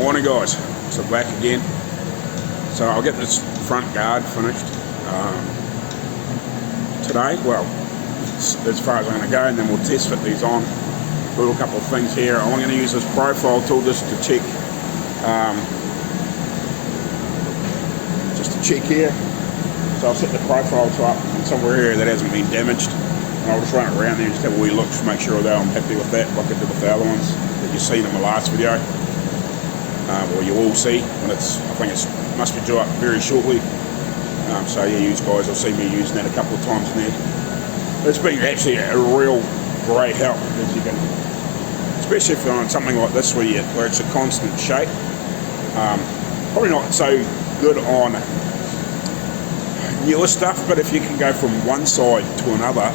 Morning guys, so back again. So I'll get this front guard finished today, well as far as I'm going to go, and then we'll test fit these on. Do a little couple of things here. I'm going to use this profile tool just to check here. So I'll set the profile to up somewhere here that hasn't been damaged, and I'll just run it around there and just have a wee look to make sure that I'm happy with that, like I did with the other ones that you've seen in the last video. Or you will see when it's, I think it must be due up very shortly. So yeah, you guys will see me using that a couple of times in there. It's been actually a real great help, because you can, especially if you're on something like this where it's a constant shape. Probably not so good on newer stuff, but if you can go from one side to another,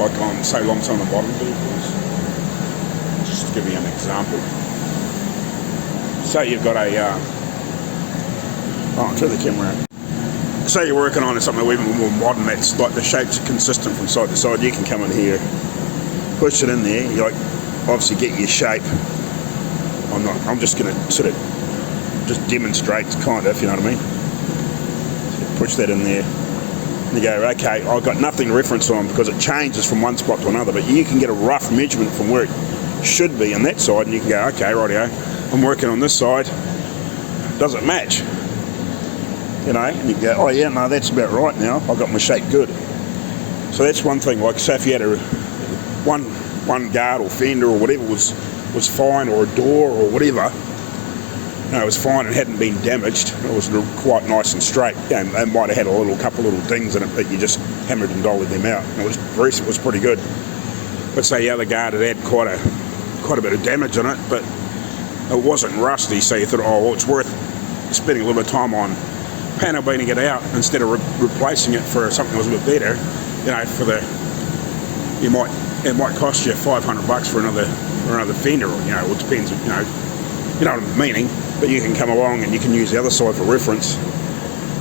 like on say lumps on the bottom vehicles, just to give you an example. Say you've got a, turn the camera out. Say you're working on something even more modern, that's like the shapes are consistent from side to side, you can come in here, push it in there, you like obviously get your shape. I'm just going to sort of just demonstrate kind of, if you know what I mean. So push that in there, and you go, okay, I've got nothing to reference on because it changes from one spot to another, but you can get a rough measurement from where it should be on that side, and you can go, okay, rightio, I'm working on this side, does it match? You know, and you go, oh yeah, no, that's about right now, I've got my shape good. So that's one thing, like say if you had one guard or fender or whatever was fine, or a door or whatever, you know, it was fine and hadn't been damaged, it was quite nice and straight. You know, it might have had a couple little dings in it, but you just hammered and dollied them out, and it was pretty good. But say the other guard had quite a bit of damage in it, but it wasn't rusty, so you thought, oh well, it's worth spending a little bit of time on panel beating it out instead of replacing it for something that was a bit better. You know, it might cost you $500 for another fender, or, you know, it depends, you know what I'm meaning. But you can come along and you can use the other side for reference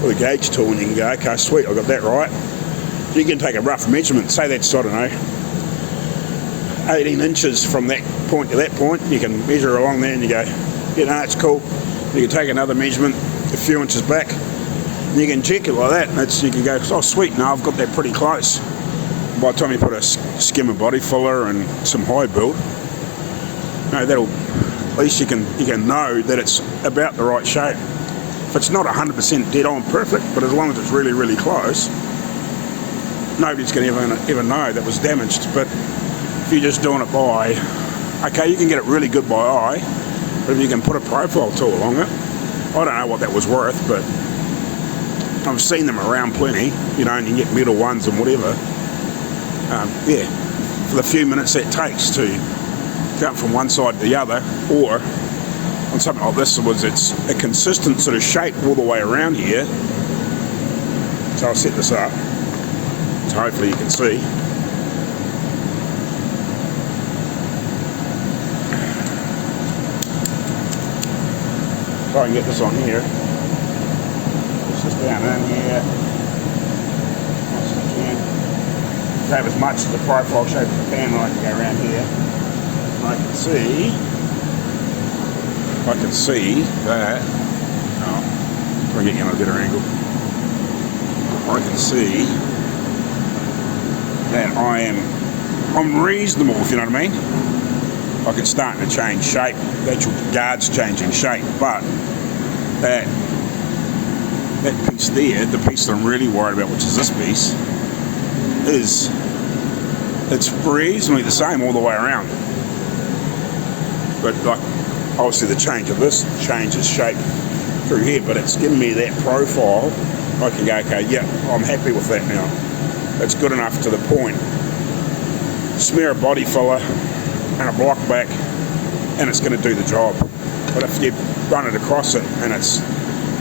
with a gauge tool, and you can go, okay, sweet, I got that right. You can take a rough measurement, say that's, I don't know, 18 inches from that point to that point. You can measure along there and you go, you know, it's cool. You can take another measurement a few inches back, and you can check it like that, and you can go, oh sweet, no, I've got that pretty close. By the time you put a skimmer body filler and some high build, no, that'll, at least you can know that it's about the right shape. If it's not 100% dead on perfect, but as long as it's really, really close, nobody's going to ever know that was damaged. But if you're just doing it by, okay, you can get it really good by eye, but if you can put a profile tool along it, I don't know what that was worth, but I've seen them around plenty, you know, and you can get metal ones and whatever. Yeah, for the few minutes it takes to jump from one side to the other, or on something like this, it's a consistent sort of shape all the way around here. So I'll set this up, so hopefully you can see. If I can get this on here, push this down in here, nice as I can. Grab as much of the profile shape as I can, and I can go around here. And I can see that, oh, try to get you on a better angle. I can see that I'm reasonable, if you know what I mean. Like it's starting to change shape, the actual guard's changing shape, but that piece there, the piece that I'm really worried about, which is this piece, it's reasonably the same all the way around. But like, obviously the change of this changes shape through here, but it's giving me that profile. I can go, okay, yeah, I'm happy with that now. It's good enough to the point. Smear a body filler and a block back, and it's going to do the job. But if you run it across it and it's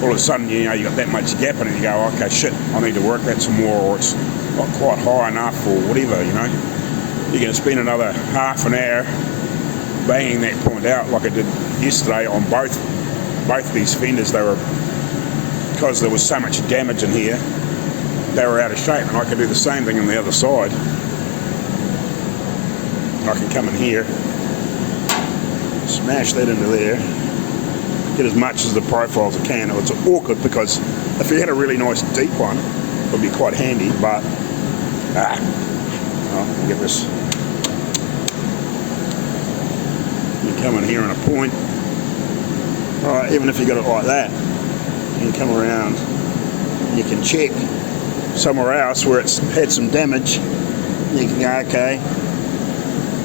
all of a sudden, you know, you got that much gap in it, you go, okay, shit, I need to work that some more, or it's not quite high enough, or whatever, you know. You're going to spend another half an hour banging that point out, like I did yesterday on both these fenders. They were, because there was so much damage in here, they were out of shape, and I could do the same thing on the other side. I can come in here, smash that into there, get as much as the profile as I can. It's awkward because if you had a really nice deep one, it would be quite handy, but I'll get this. You come in here on a point. Alright, even if you got it like that, you can come around, you can check somewhere else where it's had some damage, you can go, okay,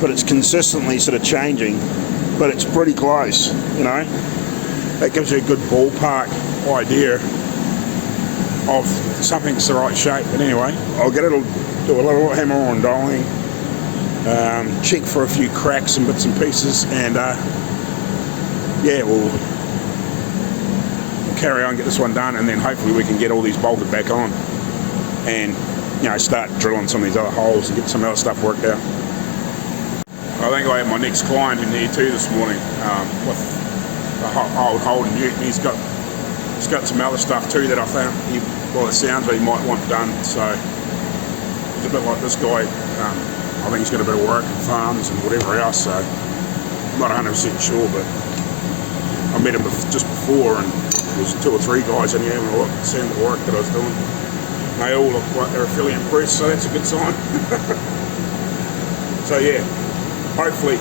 but it's consistently sort of changing, but it's pretty close, you know. That gives you a good ballpark idea of something's the right shape. But anyway, I'll do a little hammer on dialing, check for a few cracks and bits and pieces, and yeah, we'll carry on, get this one done, and then hopefully we can get all these bolted back on and, you know, start drilling some of these other holes and get some other stuff worked out. I think I have my next client in here too this morning, with the old Holden Ute. He's got some other stuff too that I found, well, it sounds like he might want done. So he's a bit like this guy. I think he's got a bit of work and farms and whatever else, so I'm not 100% sure, but I met him just before, and there was 2 or 3 guys in here having a look, seeing the work that I was doing. They all look like they're fairly impressed, so that's a good sign. So yeah, hopefully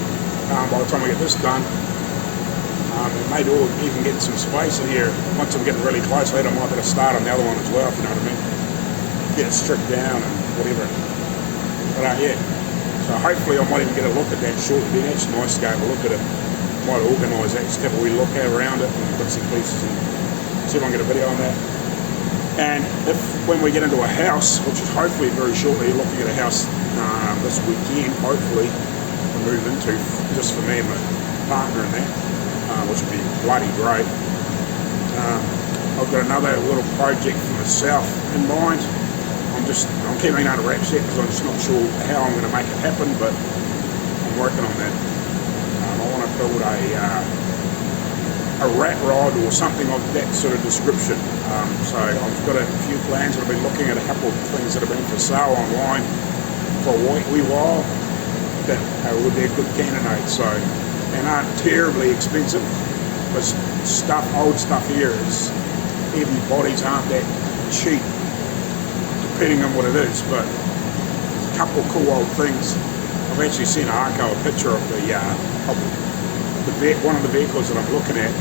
by the time I get this done, and maybe we'll even get some space in here. Once I'm getting really close, later I might be able to start on the other one as well, if you know what I mean. Get it stripped down and whatever. But yeah, so hopefully I might even get a look at that short bit. It's nice to go have a look at it. Might organise that, just have a wee look around it and bits and pieces, and see if I can get a video on that. And if when we get into a house, which is hopefully very shortly, looking at a house this weekend, hopefully to move into, just for me and my partner and that, which would be bloody great. I've got another little project for myself in mind. I'm keeping it under wraps yet because I'm just not sure how I'm going to make it happen, but I'm working on that. I want to build a rat rod or something of that sort of description. So I've got a few plans, and I've been looking at a couple of things that have been for sale online for a wee while that would be a good candidate. So, and aren't terribly expensive, because old stuff here is, heavy bodies aren't that cheap, depending on what it is, but there's a couple of cool old things. I've actually seen Arco a picture of one of the vehicles that I'm looking at.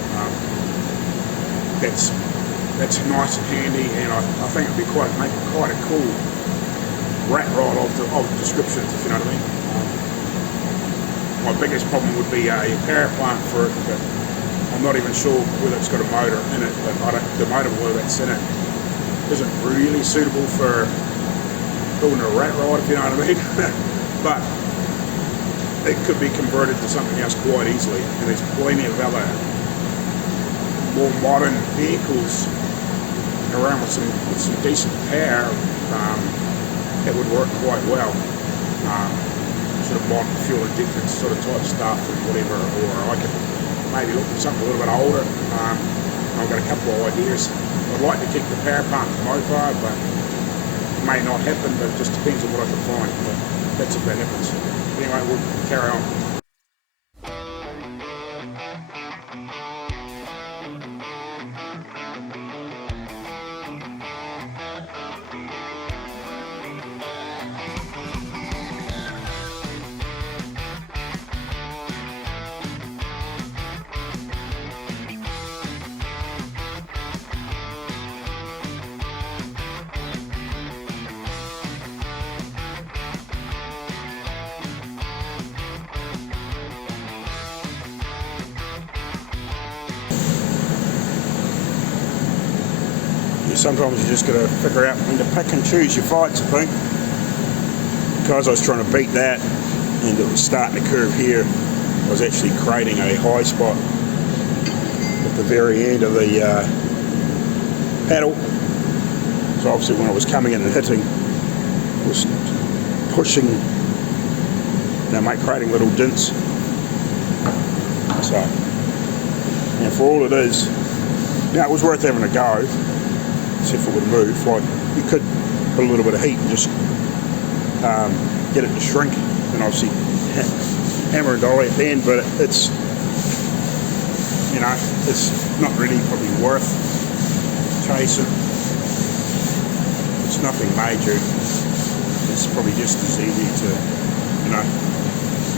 That's nice and handy, and I think it'd be quite a cool rat rod of the descriptions, if you know what I mean. My biggest problem would be a power plant for it, but I'm not even sure whether it's got a motor in it. But the motor that's in it isn't really suitable for building a rat rod, if you know what I mean. But it could be converted to something else quite easily, and there's plenty of other more modern vehicles around with some decent power that would work quite well. Sort of modern fuel injected sort of type stuff and whatever, or I could maybe look for something a little bit older. I've got a couple of ideas. I'd like to kick the power plant to mopar, but it may not happen, but it just depends on what I can find. But that's if that happens. Anyway, we'll carry on. Sometimes you just got to figure out when to pick and choose your fights, I think. Because I was trying to beat that and it was starting to curve here, I was actually creating a high spot at the very end of the paddle. So obviously when I was coming in and hitting, I was pushing, creating little dints. So, and for all it is, it was worth having a go. See if it would move. Like, you could put a little bit of heat and just get it to shrink, and obviously hammer and dolly at the end, but it's, you know, it's not really probably worth chasing. It's nothing major. It's probably just as easy to, you know,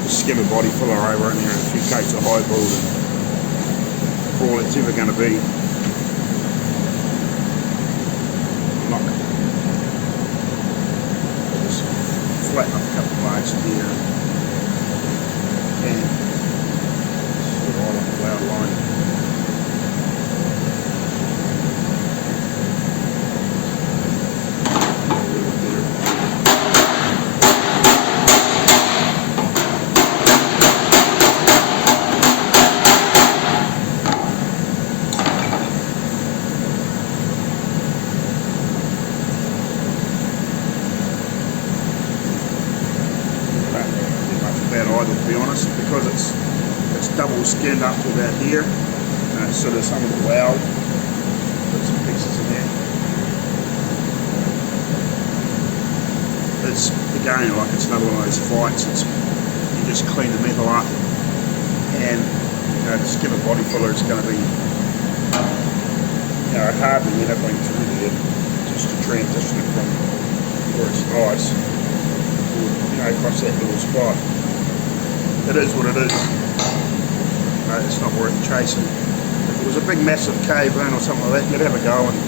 skim a body filler over in there and a few coats of high build, and for all it's ever going to be. I'm not going to just flatten up a couple of marks here and sort of right on the loud line. Either, to be honest, because it's double skinned up to about here, so there's some of the weld, bits and pieces in there. It's again like it's another one of those fights. It's you just clean the metal up, and you know, to skim a body filler is going to be, you know, hardly anything through there, just to transition it from where it's nice, you know, across that little spot. It is what it is. It's not worth chasing. If it was a big massive cave in or something like that, you'd have a go, and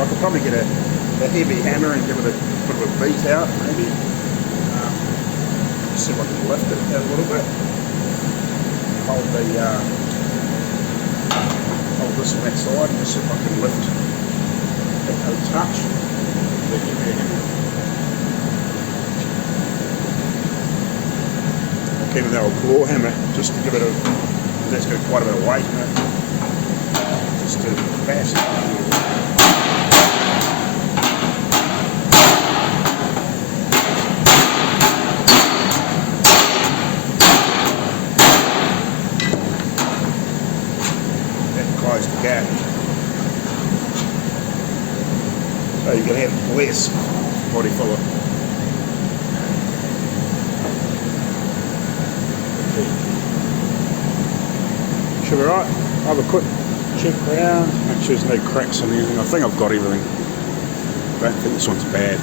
I could probably get a heavy hammer and give it a bit of a beat out, maybe. See if I can lift it out a little bit. Hold this on that side and just see if I can lift it a touch. Then give me a hammer. Keeping that old claw hammer just to give it a, that's got quite a bit of weight in it, just to bash it. That close the gap. So you can have less body filler. Should be right. I'll have a quick check around, make sure there's no cracks on anything. I think I've got everything. I don't think this one's bad.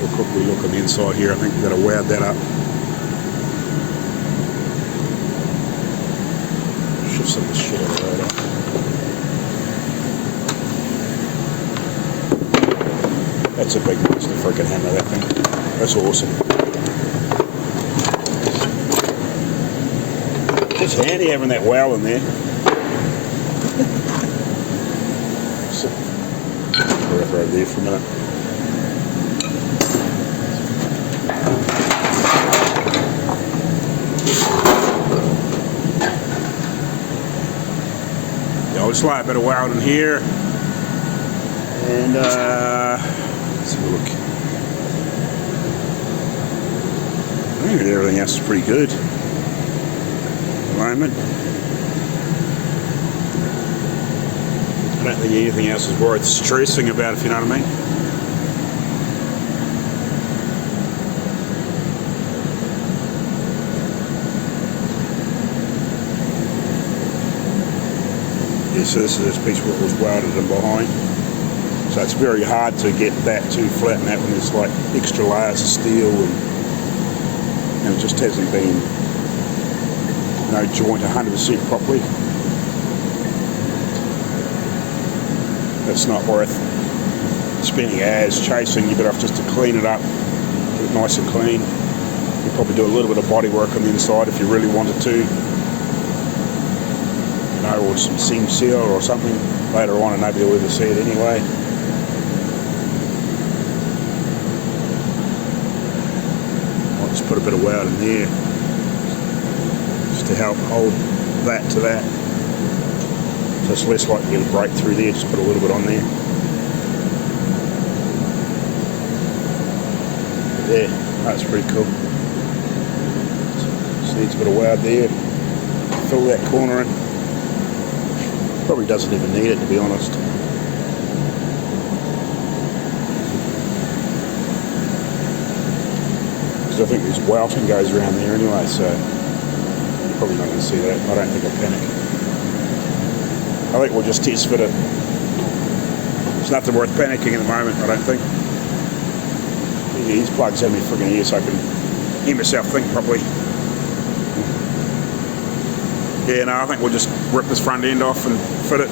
We'll quickly look on the inside here. I think we've got to weld that up. Shift some of this shit out of the road. That's a big monster freaking hammer, that thing. That's awesome. It's handy having that well in there. Put it right there for a minute. Yeah, I'll just lay a bit of weld in here. And let's have a look. I think everything else is pretty good. Moment. I don't think anything else is worth stressing about, if you know what I mean. Yeah, so this is this piece what was welded in behind. So it's very hard to get that to flatten out when there's like extra layers of steel, and it just hasn't been joint 100% properly. That's not worth spending hours chasing. You're better off just to clean it up, get it nice and clean. You probably do a little bit of body work on the inside if you really wanted to, you know, or some seam seal or something later on, and nobody will ever see it anyway. I'll just put a bit of weld in there to help hold that to that, so it's less likely to break through there. Just put a little bit on there. There, that's pretty cool. Just needs a bit of weld there. Fill that corner in. Probably doesn't even need it, to be honest. Because I think this welting goes around there anyway, so probably not going to see that. I don't think I'll panic. I think we'll just test fit it. There's nothing worth panicking at the moment, I don't think. These plugs have me friggin' ear so I can hear myself think properly. Yeah, no, I think we'll just rip this front end off and fit it.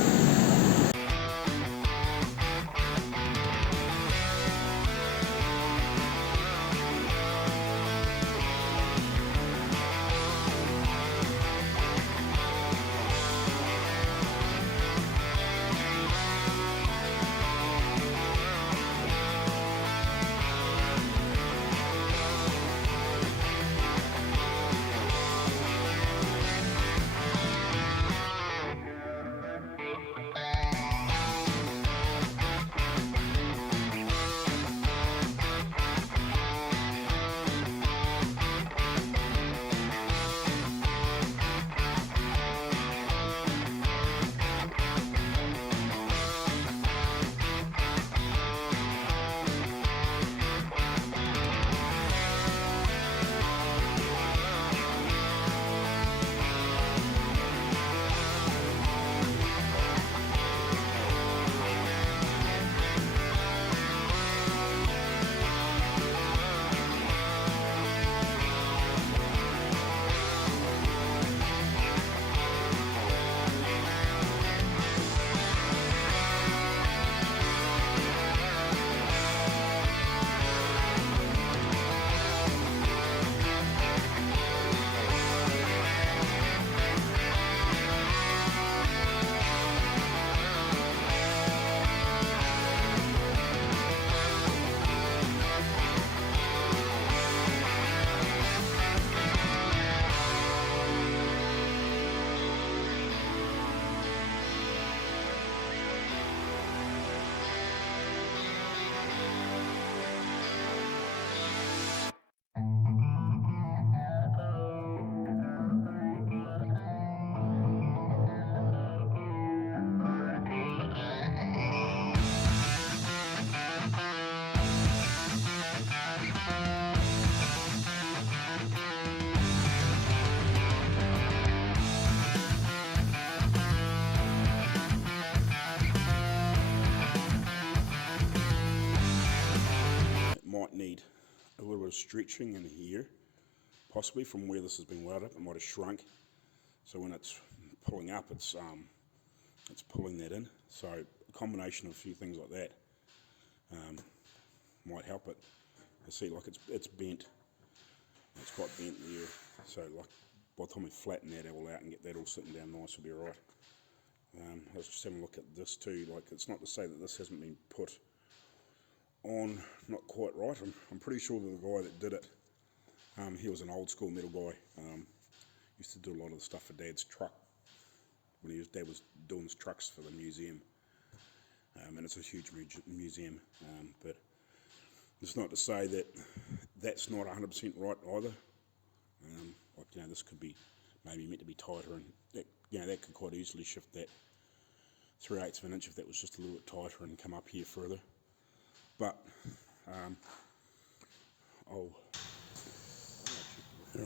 Need a little bit of stretching in here, possibly from where this has been welded up. It might have shrunk, so when it's pulling up, it's pulling that in. So a combination of a few things like that might help it. I see, like it's bent. It's quite bent there. So like by the time we flatten that all out and get that all sitting down nice, will be all right. I was just having a look at this too. Like, it's not to say that this hasn't been put on not quite right. I'm pretty sure that the guy that did it, he was an old school metal guy. Used to do a lot of the stuff for Dad's truck when Dad was doing his trucks for the museum, and it's a huge museum. But it's not to say that that's not 100% right either. Like, you know, this could be maybe meant to be tighter, and that, you know, that could quite easily shift that 3/8 of an inch if that was just a little bit tighter and come up here further. But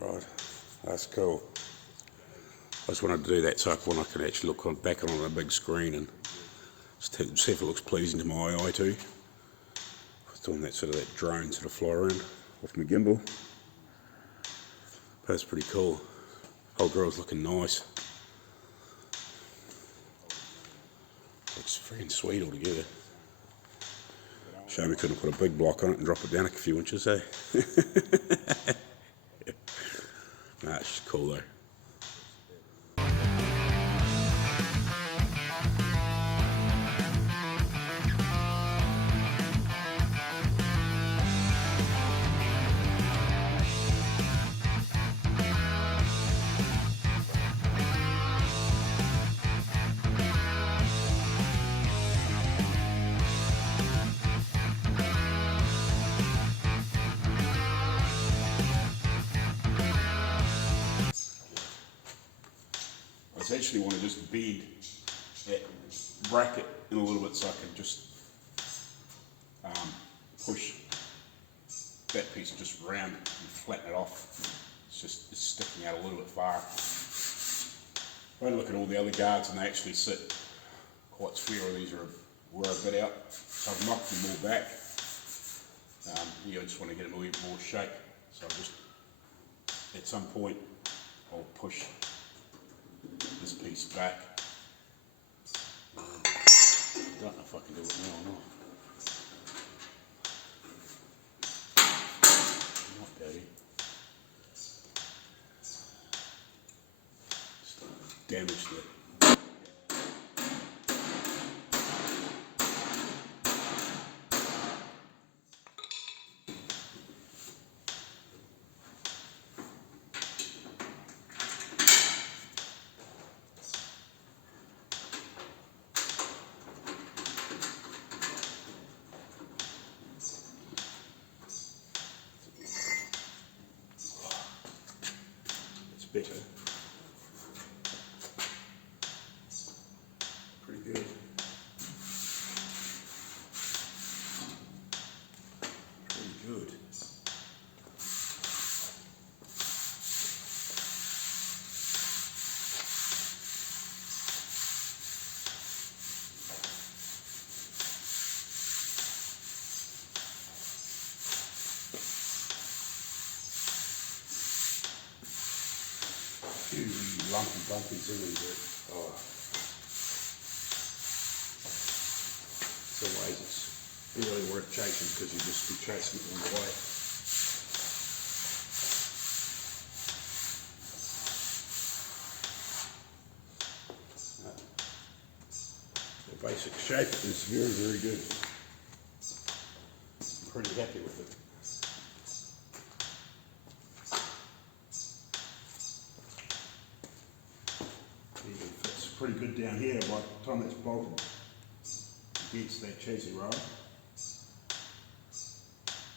right, that's cool. I just wanted to do that so when I can actually look back on a big screen and see if it looks pleasing to my eye too. I was doing that sort of that drone sort of fly around off my gimbal. But that's pretty cool. Whole girl's looking nice. Looks freaking sweet altogether. Shame we couldn't put a big block on it and drop it down a few inches, eh? Nah, it's just cool though. I actually want to just bend that bracket in a little bit so I can just push that piece just round and flatten it off. It's sticking out a little bit far. I look at all the other guards and they actually sit quite square. These were a bit out, so I've knocked them all back. Yeah, I just want to get them a little bit more shape. So I'll just, at some point, I'll push this piece back. I don't know if I can do it now or not. Not daddy. Just damaged it. Better. Pretty good. Pretty good. Lumpy bumpies in there. Oh. Some ways it's really worth chasing because you just be chasing it all the way. The basic shape is very, very good. I'm pretty happy with it. Pretty good down here by the time it's bolted against that chassis rail.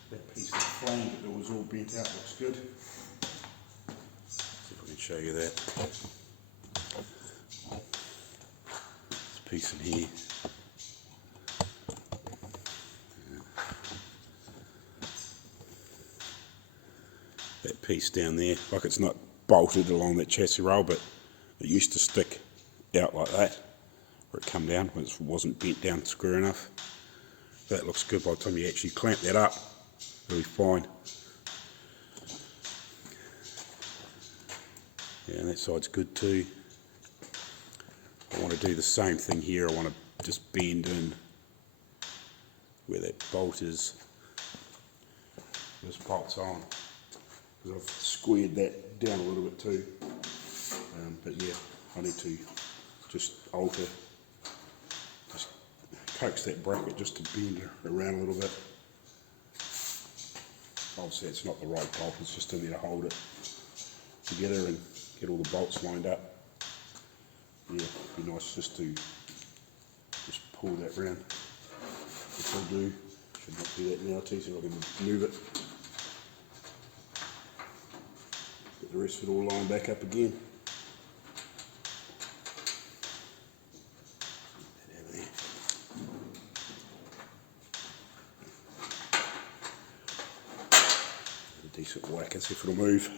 That piece of flange that was all bent out looks good. See if I can show you that. This piece in here. That piece down there, like it's not bolted along that chassis rail, but it used to stick out like that, where it come down, it wasn't bent down square enough. That looks good by the time you actually clamp that up, it'll be fine. Yeah, and that side's good too. I want to do the same thing here. I want to just bend in where that bolt is. This bolt's on, because I've squared that down a little bit too. But yeah, I need to just alter, just coax that bracket just to bend around a little bit. Obviously it's not the right bolt, it's just in there to hold it together and get all the bolts lined up. Yeah, it'd be nice just to just pull that round, which I'll do. Should not do that now too, so I can move it. Get the rest of it all lined back up again. Decent whack and see if it'll move.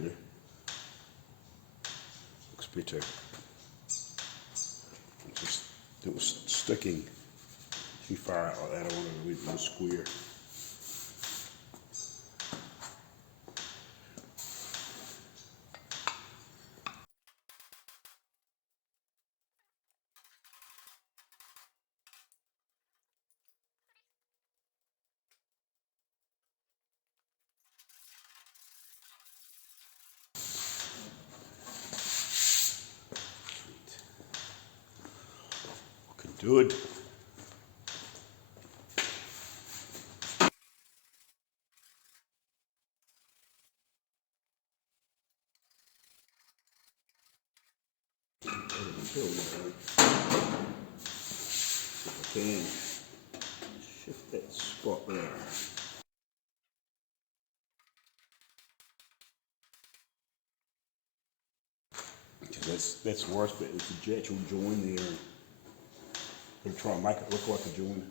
better. Looks better. It was sticking too far out like that. I wanted to leave it more square. Good. Can shift that spot there. That's worse, but it's the actual join there. I'm try and make it look like a join.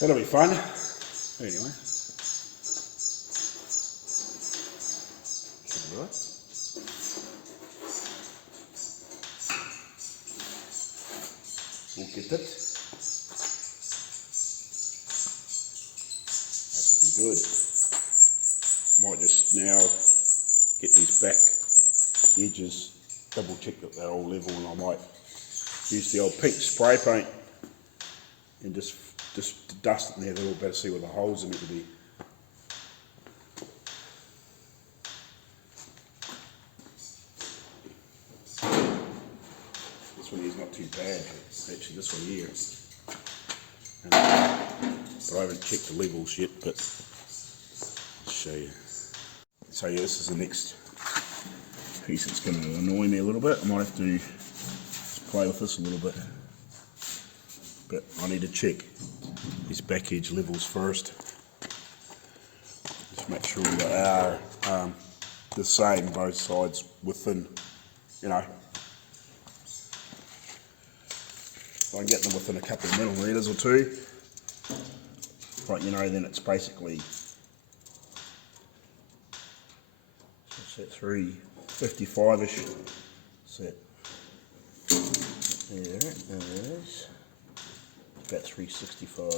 That'll be fun. Anyway. Should be right. We'll get it. That's looking good. Might just now get these back edges, double check that they're all level, and I might use the old pink spray paint and just dust it in there a little bit to see where the holes are meant to be. This one here's not too bad, actually this one here. But I haven't checked the levels yet, but I'll show you. So yeah, this is the next piece that's going to annoy me a little bit. I might have to just play with this a little bit. But I need to check these back edge levels first. Just make sure they are the same both sides within, you know. If I can get them within a couple of millimeters or two, right, you know, then it's basically, what's that, 355-ish. Set. There it is. About 365.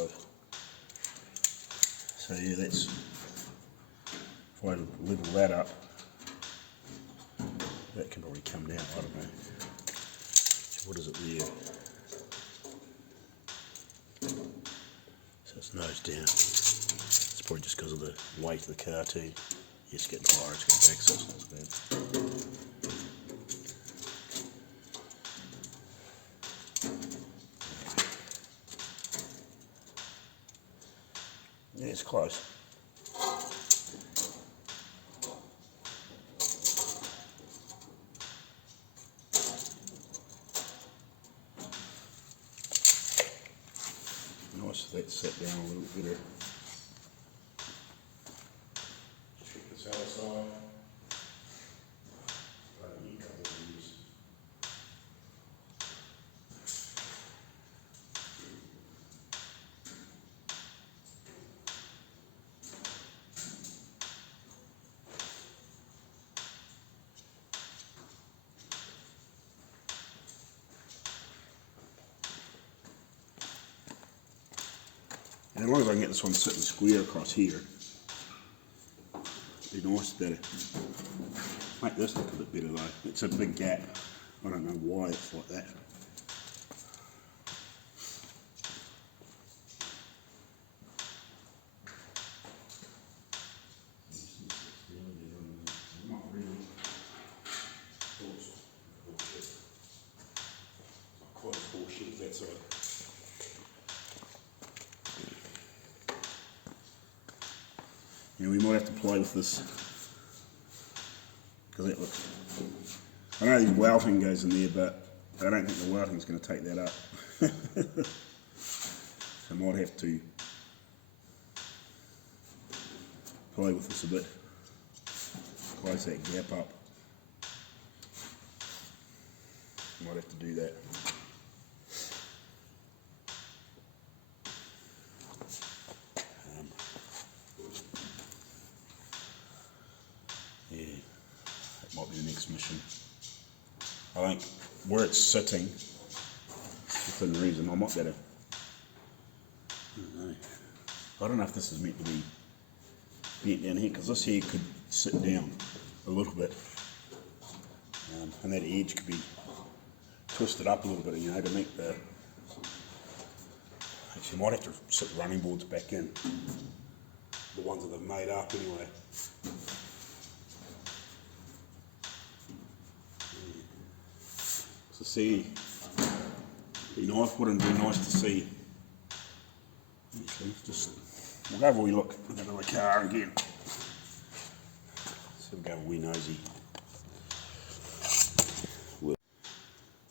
So yeah, that's, if I level that up, that can probably come down, I don't know. So what is it there? So it's nose down. It's probably just because of the weight of the car too. Yeah, it's getting higher, it's going back, so it's not bad. Yeah, it's close. Nice, that's set down a little better. Check this other side. And as long as I can get this one sitting square across here, it'd be nice to make this look a bit better though. It's a big gap. I don't know why it's like that. Yeah, we might have to play with this because it looks. I know the welting goes in there, but I don't think the welting is going to take that up. So I might have to play with this a bit, close that gap up. Might have to do that. think where it's sitting, within reason, I might better. I don't know if this is meant to be bent down here, because this here could sit down a little bit, and that edge could be twisted up a little bit, you know, to make the. Actually, might have to sit the running boards back in, the ones that they've made up anyway. So see, be nice, wouldn't it be nice to see? Actually, just we'll go have a wee look at the car again. So we'll go have a wee nosy.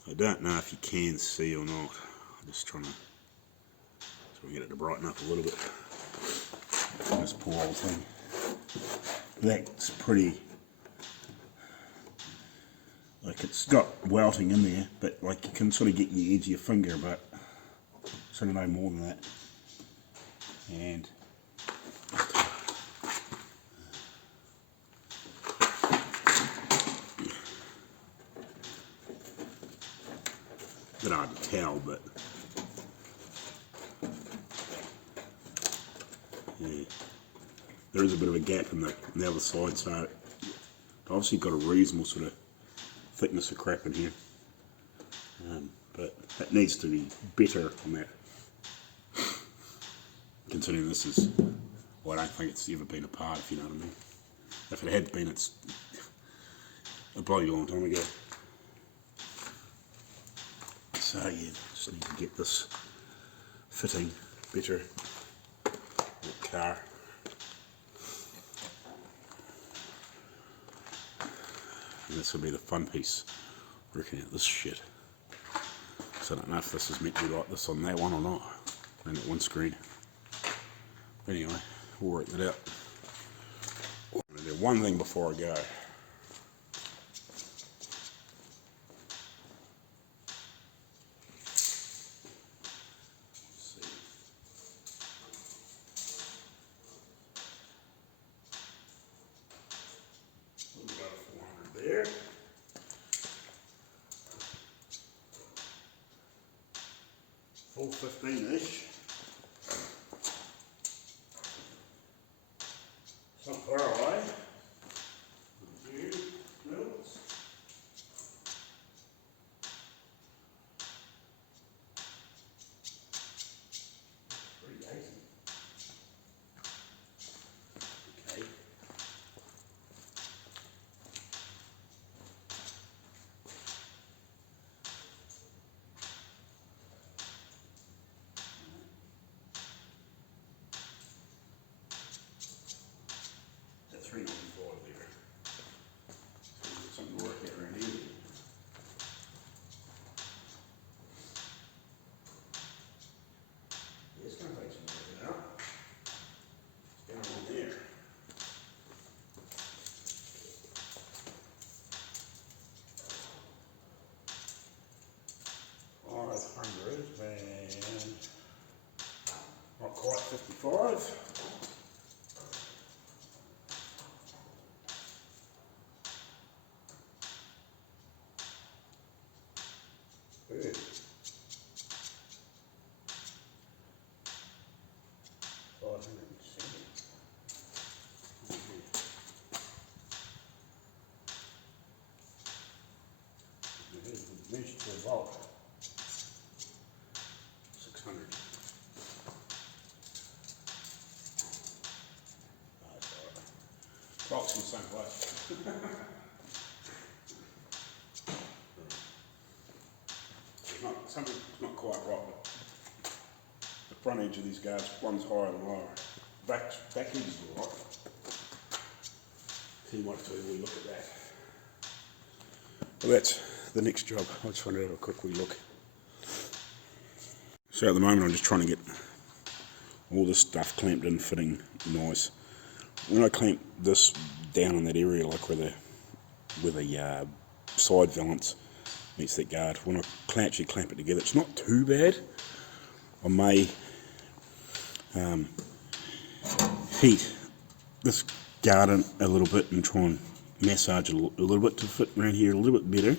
I don't know if you can see or not. I'm just trying to get it to brighten up a little bit. This poor old thing. That's pretty. Like it's got welting in there, but like you can sort of get your edge of your finger, but sort of no more than that. And a bit hard to tell, but yeah, there is a bit of a gap in the other side, so it's obviously got a reasonable sort of thickness of crap in here, but it needs to be better on that. Considering this is, well, I don't think it's ever been apart, if you know what I mean. If it had been, it's a bloody long time ago. So yeah, just need to get this fitting better. The car. And this will be the fun piece, working at this shit. So I don't know if this is meant to be like this on that one or not, on that one screen. Anyway, we'll work that out. I'm going to do one thing before I go. There. Full 15-ish. It's not far away. Pretty decent. Okay. That's 395 there. So we've got something to work out around here. Yeah, it's going to take some working out. It's down on there. And not quite 55. Good. 570. Measured to a volt. 600. Bolt's in the same place. Something's not quite right, but the front edge of these guys, one's higher than lower. Back edge is all right. So you might have to have a wee look at that. Well, that's the next job. I just wanted to have a quick wee look. So at the moment I'm just trying to get all this stuff clamped in, fitting nice. When I clamp this down in that area, like where the side valance meets that guard, when I actually clamp it together, it's not too bad. I may heat this guard in a little bit and try and massage it a little bit to fit around here a little bit better.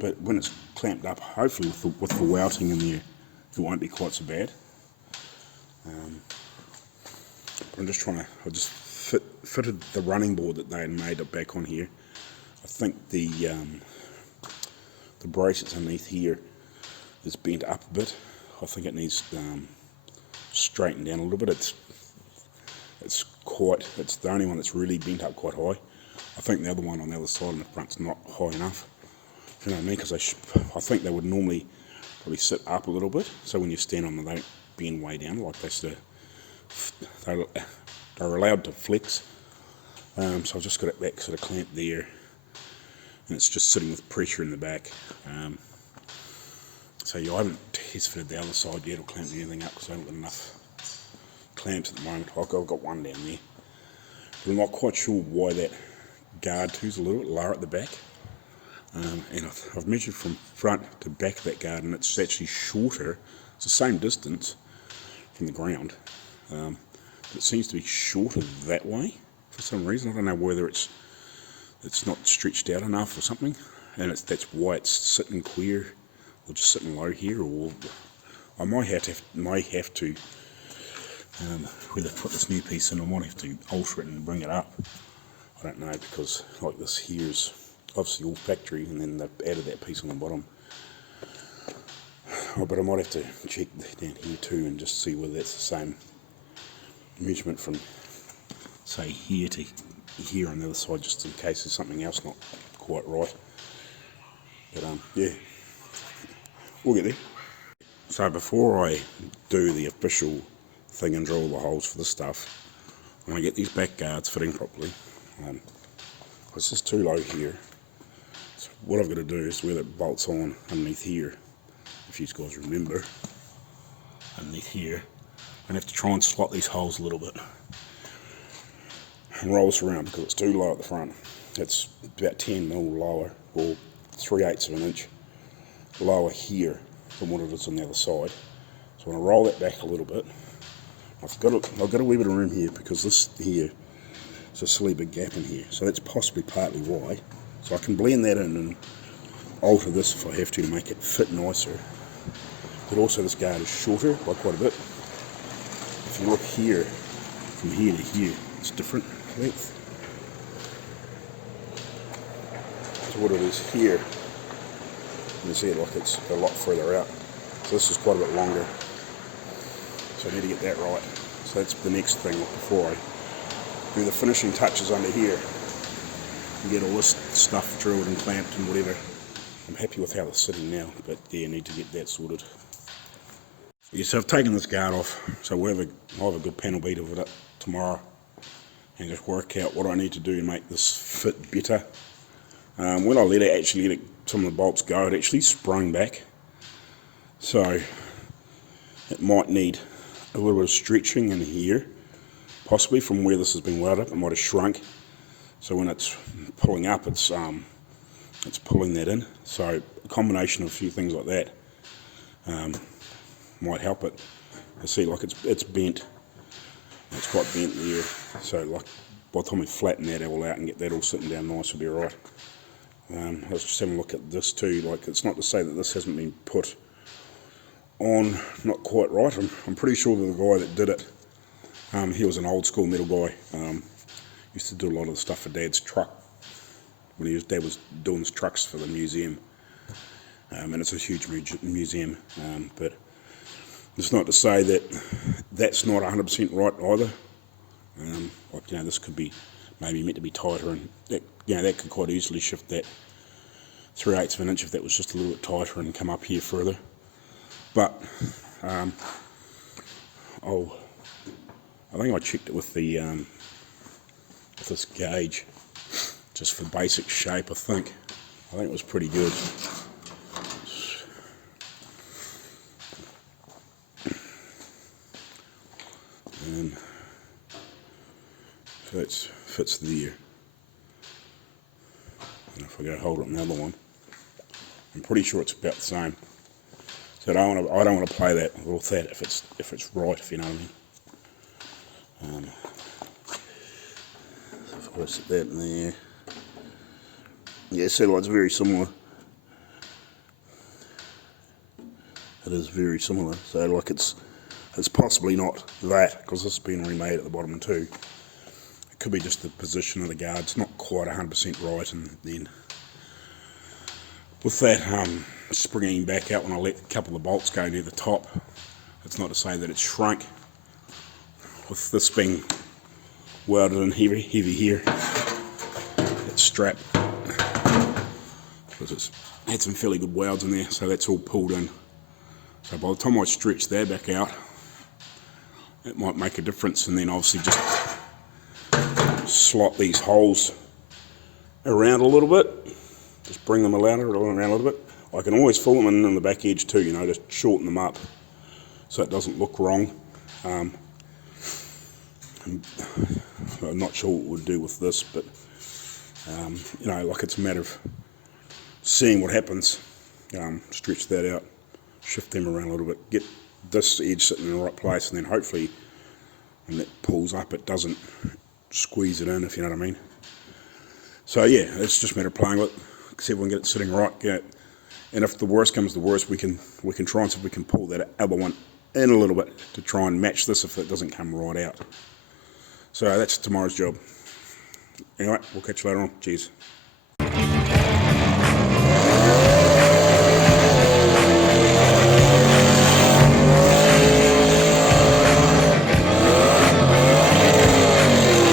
But when it's clamped up, hopefully with the welting in there, it won't be quite so bad. I'm just trying to, I just fitted the running board that they had made up back on here. I think the braces underneath here is bent up a bit. I think it needs straightened down a little bit. It's the only one that's really bent up quite high. I think the other one on the other side in the front's not high enough. You know what I mean? Because I think they would normally probably sit up a little bit, so when you stand on them, they don't bend way down like they're allowed to flex. So I've just got it back sort of clamped there, and it's just sitting with pressure in the back. So yeah, I haven't test fitted the other side yet or clamped anything up because I haven't got enough clamps at the moment. I've got one down there, but I'm not quite sure why that guard two's a little bit lower at the back. And I've measured from front to back of that guard, and it's actually shorter. It's the same distance from the ground, but it seems to be shorter that way for some reason. I don't know whether it's not stretched out enough or something, and that's why it's sitting queer or just sitting low here. Or I might have to whether put this new piece in, I might have to alter it and bring it up. I don't know, because like this here is obviously all factory, and then they've added that piece on the bottom. Oh, but I might have to check down here too and just see whether that's the same measurement from, say, here to here on the other side, just in case there's something else not quite right. But yeah, we'll get there. So before I do the official thing and drill all the holes for this stuff, I want to get these back guards fitting properly. It's just too low here. So what I've got to do is where that bolts on underneath here, if you guys remember, underneath here, I'm going to have to try and slot these holes a little bit and roll this around because it's too low at the front. It's about 10 mil lower, or 3/8 of an inch lower here than what it is on the other side. So I'm going to roll that back a little bit. I've got a wee bit of room here because this here is a silly big gap in here, so that's possibly partly why. So I can blend that in and alter this if I have to make it fit nicer. But also this guard is shorter by quite a bit. If you look here, from here to here, it's different length. So what it is here, you can see it like it's a lot further out. So this is quite a bit longer. So I need to get that right. So that's the next thing before I do the finishing touches under here and get all this stuff drilled and clamped and whatever. I'm happy with how it's sitting now, but yeah, I need to get that sorted. Yeah, so I've taken this guard off, so I'll have a good panel beat of it tomorrow and just work out what I need to do to make this fit better. When I let some of the bolts go, it actually sprung back, so it might need a little bit of stretching in here, possibly from where this has been welded up. It might have shrunk, so when it's pulling up, it's pulling that in. So a combination of a few things like that might help it. I see, like it's bent. It's quite bent there. So like by the time we flatten that all out and get that all sitting down nice, it'll be alright. I was just having a look at this too. Like, it's not to say that this hasn't been put on not quite right. I'm pretty sure that the guy that did it, he was an old school metal guy. Used to do a lot of the stuff for Dad's truck when Dad was doing his trucks for the museum, and it's a huge museum. But it's not to say that that's not 100% right either. Like, you know, this could be maybe meant to be tighter, and that, you know, that could quite easily shift that 3/8 of an inch if that was just a little bit tighter and come up here further. But I think I checked it with the with this gauge just for basic shape. I think it was pretty good. And so that fits there. And if I go hold it on the other one, I'm pretty sure it's about the same. So I don't want to play that with that if it's right, if you know what I mean. So if I sit that in there, Yeah, satellite's very similar. It is very similar. So like it's possibly not that, because this has been remade at the bottom too. It could be just the position of the guard. It's not quite 100% right, and then with that springing back out when I let a couple of bolts go near the top, it's not to say that it's shrunk. With this being welded in heavy here, that strap, because it's had some fairly good welds in there, so that's all pulled in. So by the time I stretch that back out, it might make a difference. And then obviously just slot these holes around a little bit, just bring them around a little bit. I can always fill them in the back edge too, you know, just shorten them up so it doesn't look wrong. I'm not sure what it would do with this, but you know, like it's a matter of seeing what happens. Stretch that out, shift them around a little bit, get this edge sitting in the right place, and then hopefully when that pulls up it doesn't squeeze it in, if you know what I mean. So yeah, it's just a matter of playing with it, see if we can get it sitting right. And if the worst comes to the worst, we can try and see if we can pull that other one in a little bit to try and match this if it doesn't come right out. So that's tomorrow's job. Anyway, we'll catch you later on. Cheers.